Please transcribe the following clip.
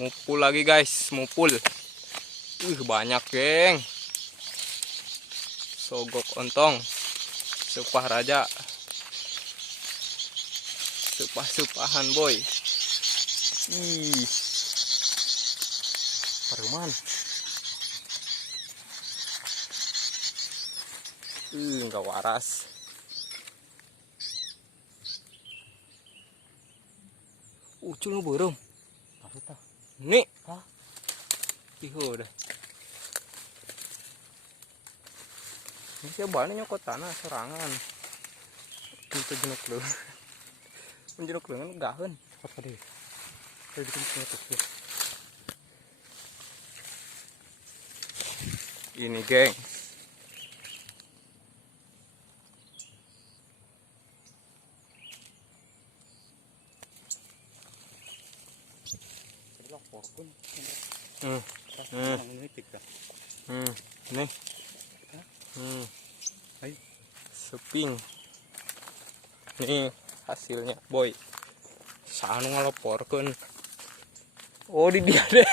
Mupul lagi guys, mupul. Banyak geng. Sogok ontong. Supah raja. Supah-supahan boy. Paruman. Enggak waras. Ucul lu burung. Nih. Udah. Ini siapa banyak kok tanah serangan. Itu jenuk lu. Menjenuk lu kan gaheun. Apa deh? Saya bikin penutup ya. Ini geng. Nih. Seping. Nih hasilnya boy. Sanu ngalaporkeun. Oh di dia deh.